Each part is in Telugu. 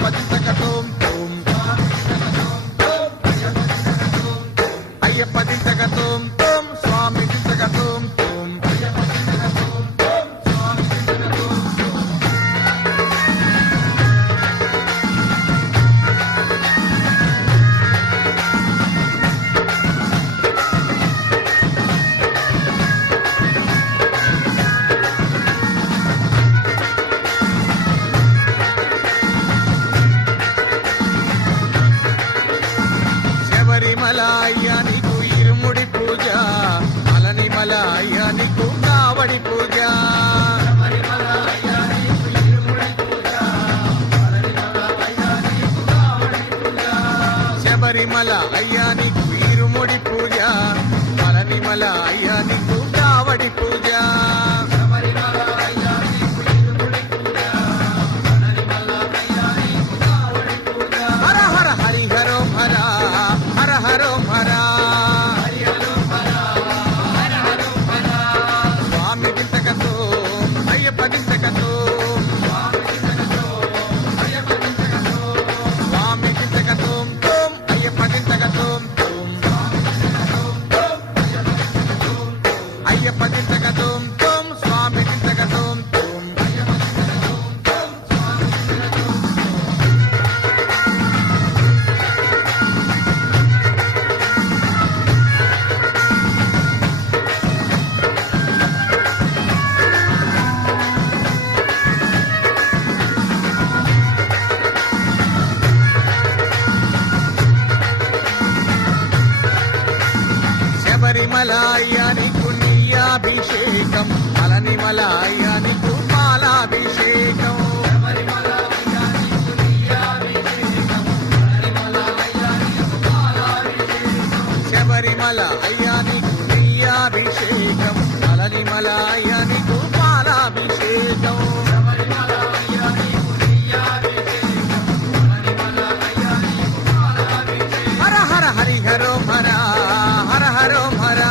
అయ్యప్ప దింతకతోం తోం అయ్యప్ప దింతకతోం తోం స్వామి దింతకతోం తోం శబరిమల అయ్యా నీకు ఇరుముడి పూజ అలనిమల అయ్యా నీకు కావడి పూజ శబరిమల అయ్యా నీకు ఇరుముడి పూజ అలనిమల అయ్యా నీకు కావడి పూజ హర హర హరి హరోం హర హర హరోం హర స్వామి దింతకతో అయ్యప్ప దింతకతో స్వామి దింతకతో తోం అయ్యప్ప దింతకతో తోం అయ్యప్ప దింతకతో తోం స్వామి దింతకతో తోం శబరిమల అయ్యా నీకు నీయాభిషేకం అలనిమల అయ్యా నీకు పాలాభిషేకం శబరిమల అయ్యా నీకు నీయాభిషేకం అలనిమల అయ్యా నీకు పాలాభిషేకం హర హర హరి హరోం హర హర హరోం హర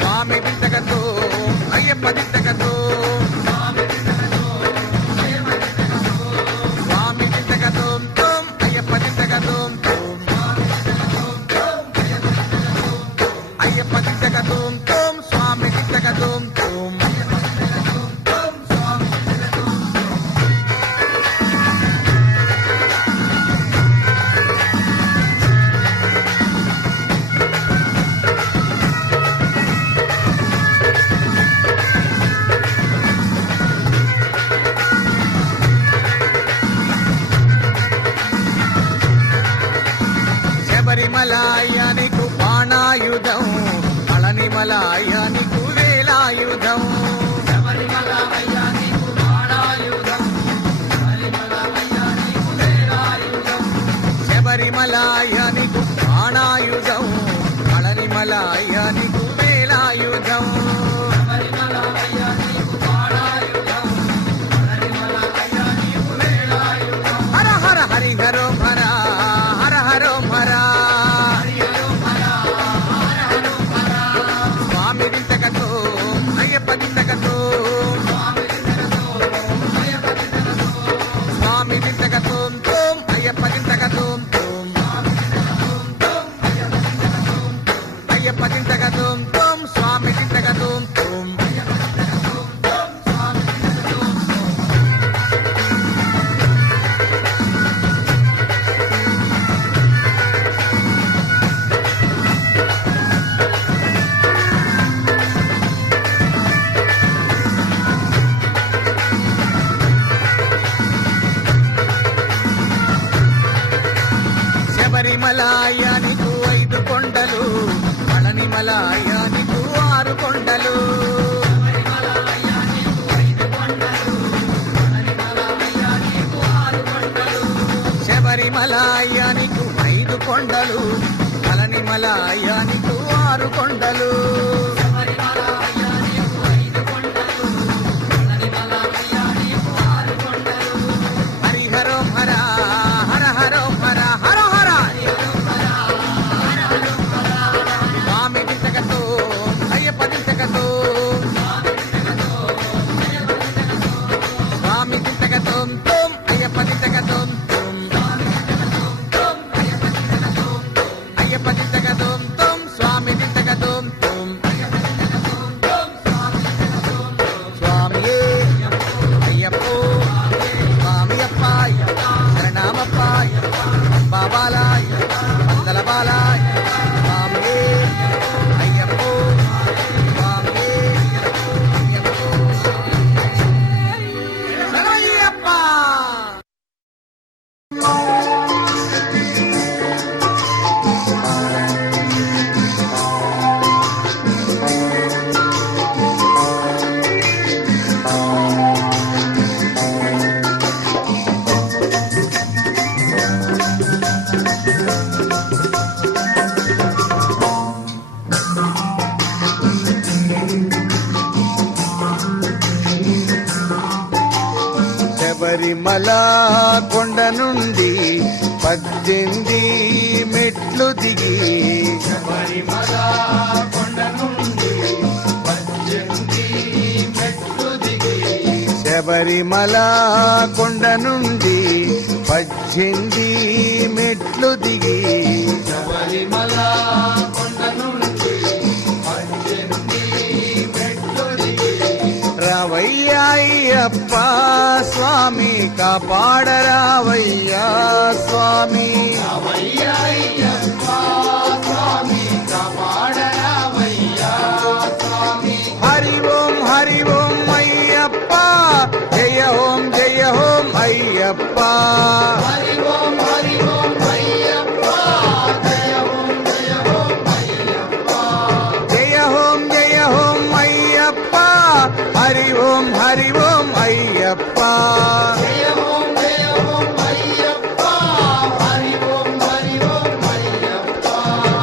స్వామి దింతకతో అయ్యప్ప దింతకతో స్వామి దింతకతో తోం అయ్యప్ప దింతకతో తోం అయ్యప్ప దింతకతో తోం స్వామి దింతకతో తోం శబరిమల అయ్యా నీకు బాణాయుధం అలనిమల అయ్యా నీకు వేలాయుధం శబరిమల అయ్యా నీకు బాణాయుధం అలనిమల అయ్యా నీకు వేలాయుధం హర హర హరి హరోం హర హర హరోం హర స్వామి దింతకతో అయ్యప్ప దింతకతో స్వామి దింతకతో తోం అయ్యప్ప దింతకతో తోం అయ్యప్ప దింతకతో తోం స్వామి దింతకతో తోం శబరిమల అయ్యా నీకు 5 కొండలు అలనిమల అయ్యా నీకు 6 కొండలు శబరిమల అయ్యా నీకు 5 కొండలు అలనిమల అయ్యా నీకు 6 కొండలు హరిహరోం హర హర హరోం హర హర హర స్వామి దింతకతో అయ్యప్ప దింతకతో శబరిమల కొండ నుండి 18 మెట్లు దిగి శబరిమల కొండ నుండి 18 మెట్లు దిగి శబరిమల కొండ నుండి 18 మెట్లు దిగి శబరిమల కొండ నుండి 18 మెట్లు దిగి రావయ్యా అయ్యప్ప స్వామి కాపాడరావయ్యా స్వామి రావయ్యా అయ్యప్ప స్వామి కాపాడరావయ్యా స్వామి హరి ఓం అయ్యప్ప జయ ఓం అయ్యప్ప హరి ఓం అయ్యప్ప జయ ఓం అయ్యప్ప జయ ఓం అయ్యప్ప హరి ఓం అయ్యప్ప జయ ఓం అయ్యప్ప హరి ఓం అయ్యప్ప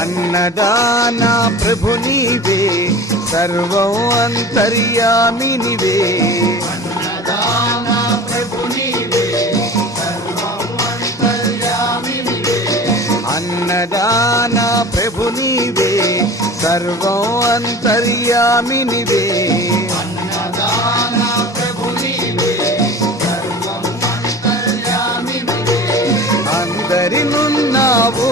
అన్నదాన ప్రభు నీవే సర్వం అంతర్యామి నీవే అన్నదాన ప్రభు నీవే సర్వం అంతర్యామి నీవే అన్నదాన ప్రభు నీవే సర్వం అంతర్యామి నీవే అన్నదాన ప్రభు నీవే సర్వం అంతర్యామి నీవే అందరినున్నావు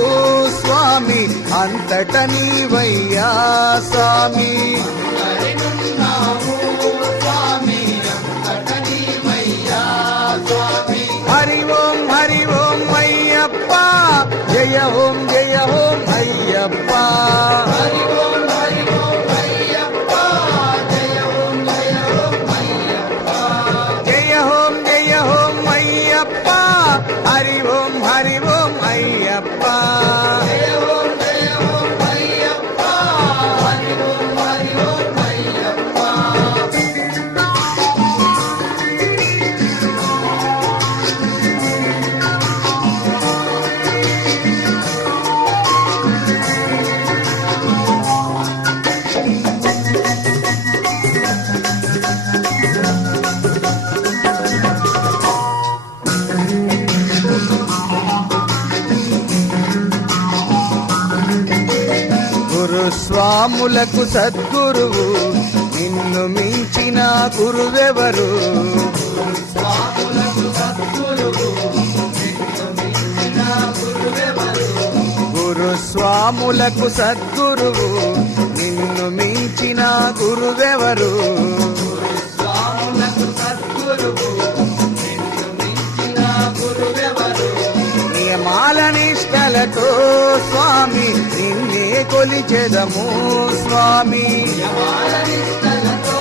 స్వామి అంతట నీవయ్యా స్వామి హరినున్నావు స్వామి అంతట నీవయ్యా స్వామి హరి ఓం అయ్యప్ప జయ ఓం అయ్యప్ప హరి ఓం అయ్యప్ప జయ ఓం అయ్యప్ప జయ ఓం అయ్యప్ప హరి ఓం అయ్యప్ప జయ ఓం అయ్యప్ప హరి ఓం అయ్యప్ప గురుస్వాములకు సద్గురువు నిన్ను మించిన గురువెవరు స్వాములకు సద్గురువు నిన్ను మించిన గురువెవరు గురుస్వాములకు సద్గురువు నిన్ను మించిన గురువెవరు స్వాములకు సద్గురువు నిన్ను మించిన గురువెవరు నియమాల నిష్టలతో స్వామి నిన్నే కొలిచెదము స్వామి యమాలనిష్టలతో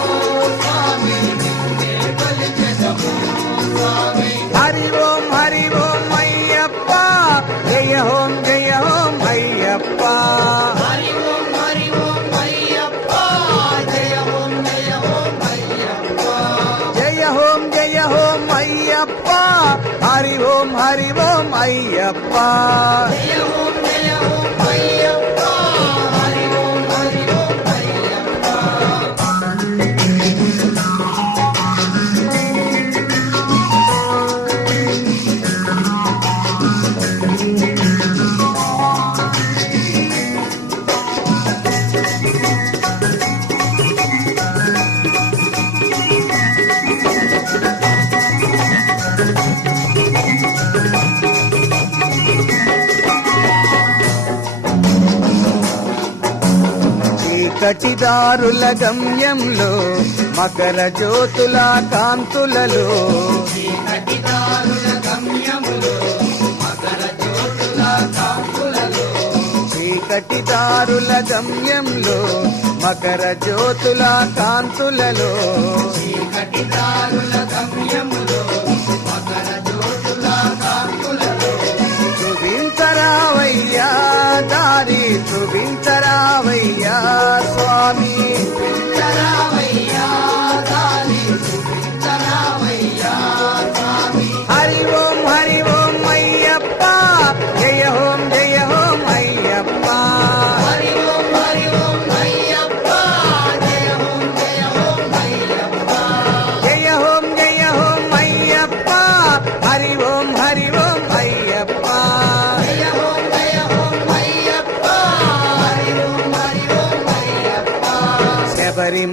స్వామి నిన్నే కొలిచెదము స్వామి హరి ఓం అయ్యప్ప జయ ఓం అయ్యప్ప హరి ఓం అయ్యప్ప జయ ఓం అయ్యప్ప జయ ఓం అయ్యప్ప హరి ఓం అయ్యప్ప జయ ఓం అయ్యప్ప హరి ఓం అయ్యప్ప చీకటిదారుల గమ్యంలో మకర జ్యోతుల కాంతులలో చీకటిదారుల గమ్యములో మకర జ్యోతుల కాంతులలో చీకటిదారుల గమ్యంలో మకర జ్యోతుల కాంతులలో చీకటిదారుల గమ్యములో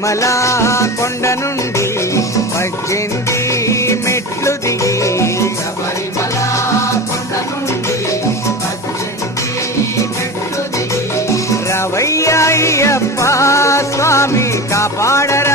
శబరిమల కొండ నుండి 18 మెట్లు దిగి శబరిమల కొండ నుండి 18 మెట్లు దిగి రవయ్య అయ్యప్ప స్వామి కాపాడర